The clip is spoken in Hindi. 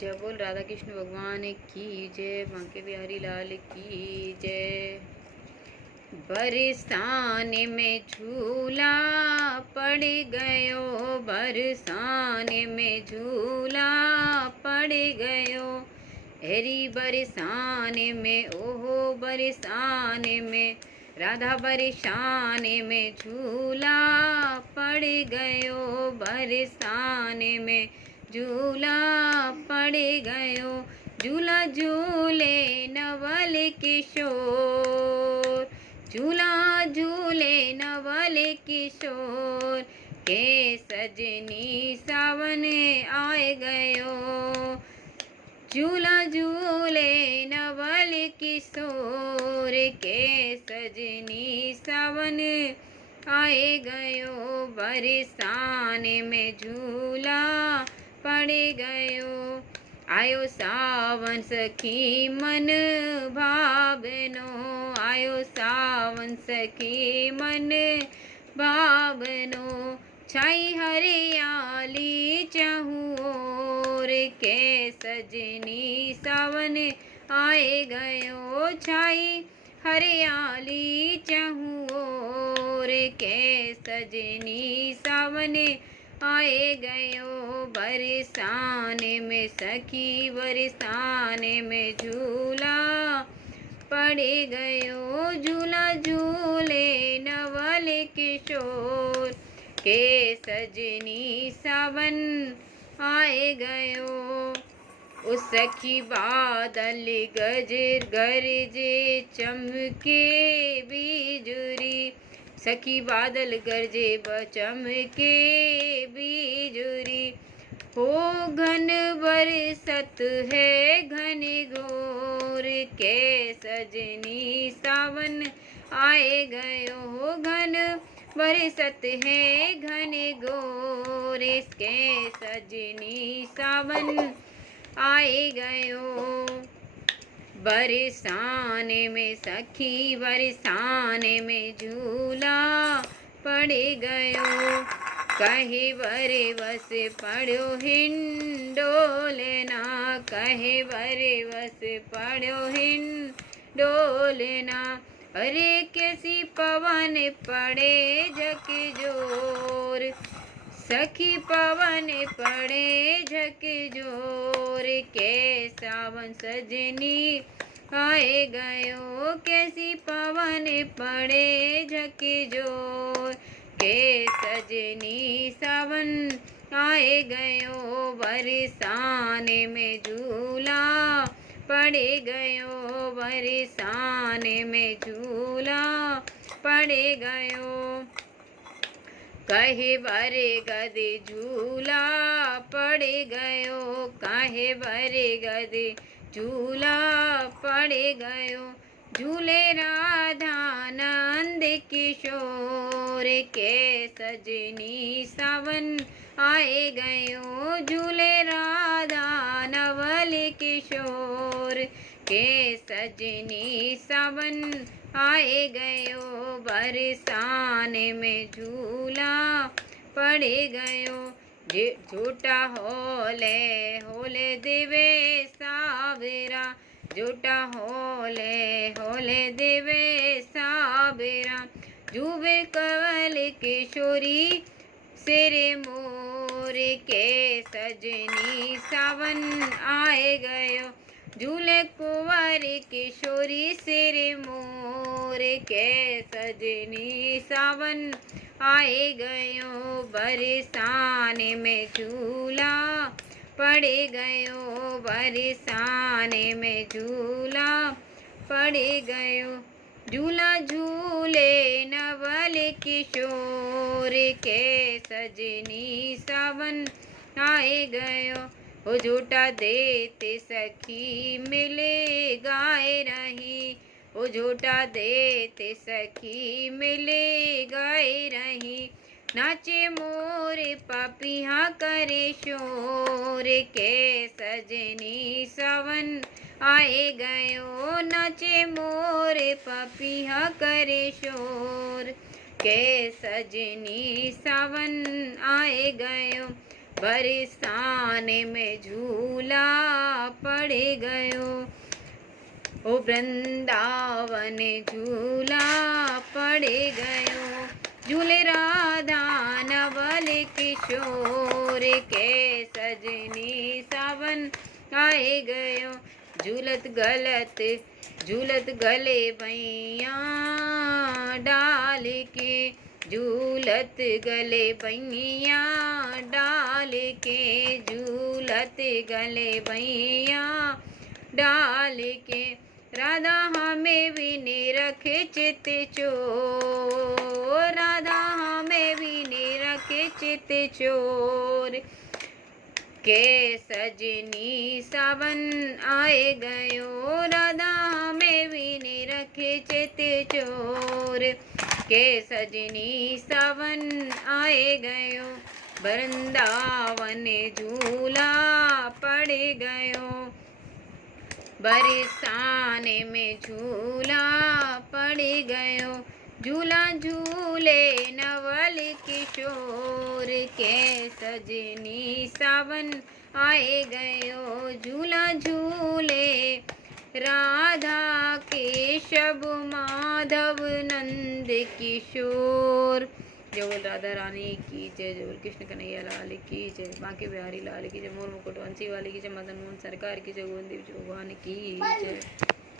जय बोल राधा कृष्ण भगवान की जय, बांके बिहारी लाल की जय। बरसाने में झूला पड़ गयो, बरसाने में झूला पड़ गयो। हेरी बरसाने में ओहो बरसाने में, राधा बरसाने में झूला पड़ गयो, बरसाने में झूला पड़ गयो। झूला झूले नवल किशोर, झूला झूले नवल किशोर के सजनी सावन आए गयो। झूला झूले नवल किशोर के सजनी सावन आए गयो। बरसाने में झूला पड़ गयो। आयो सावन सखी मन भावनो, आयो सावन सखी मन भावनो। छाई हरियाली चहुओर के सजनी सावन आए गयो। छाई हरियाली चहुओर के सजनी सावन आए गयो। बरसाने में सखी बरसाने में झूला पड़ गयो। झूला झूले नवल किशोर के सजनी सावन आए गयो। उस सखी बादल गजर गरजे चमके बिजुरी, सखी बादल गरजे चमके बिजुरी। हो घन बरसत है घन घोर के सजनी सावन आए गयो। हो घन बरसत है घन घोर के सजनी सावन आए गयो। बरसाने में सखी बरसाने में झूला पड़ गयो। कहे बरे बस पड़ो हिंडोलना, कहे बरे बस पड़ो हिंडोलना। अरे कैसी पवन पड़े झक जोर, सखी पवन पड़े झक जोर के सावन सजनी आए गयो। कैसी पवन पड़े झक जोर के सजनी सावन आए गयो। बरसाने में झूला पड़ गयो, बरसाने में झूला पड़ गयो। कहे बरे गदे झूला पड़ गयो, कहे बरे गदे झूला पड़ गयो। झूले राधा नंद किशोर के सजनी सावन आए गयो। झूले राधा नवल किशोर के सजनी सावन आए गयो। बरसाने में झूला पड़ गयो। झूठा होले होले देवे सावेरा, झूठा होले होले देवे सावेरा। जुबे कवल किशोरी सिरे मोर के सजनी सावन आए गयो। झूले कुंवर किशोरी सिर मोर के सजनी सावन आए गयो। बरसाने में झूला पड़ गयो, बरसाने में झूला पड़ गयो। झूला झूले नवल किशोर के सजनी सावन आए गयो। वो झूठा देते सखी मिले गाए रही, वो झूठा देते सखी मिले गाए रही। नाचे मोर पापिया करे शोर के सजनी सावन आए गयो। नाचे मोर पापिया करे शोर के सजनी सावन आए गयो। बरसाने में झूला पड़ गयो। ओ वृंदावन झूला पड़ गयो। झूले राधा नवल किशोर के सजनी सावन आए गयो। झूलत गले भैया डाल के, झूलत गले भैया डाल के, झूलत गले भैया डाल के। राधा हमें भी निरखे चित चोर, राधा हमें भी निरखे चित चोर के सजनी सावन आए गयो। राधा हमें भी निरखे चित चोर के सजनी सावन आए गयो। वृंदावन झूला पड़ गयो। बरसाने में झूला पड़ गयो। झूला झूले नवल किशोर के सजनी सावन आए गयो। झूला झूले राधा केशव माधव नंद किशोर। जय बोल राधा रानी की जय, जय बोल कृष्ण कन्हैया लाल की जय, बांके बिहारी लाल की जय, मोर मुकुट वंशी वाली की जय, मदन मोहन सरकार की जय, गोविंद देव भगवान की जय।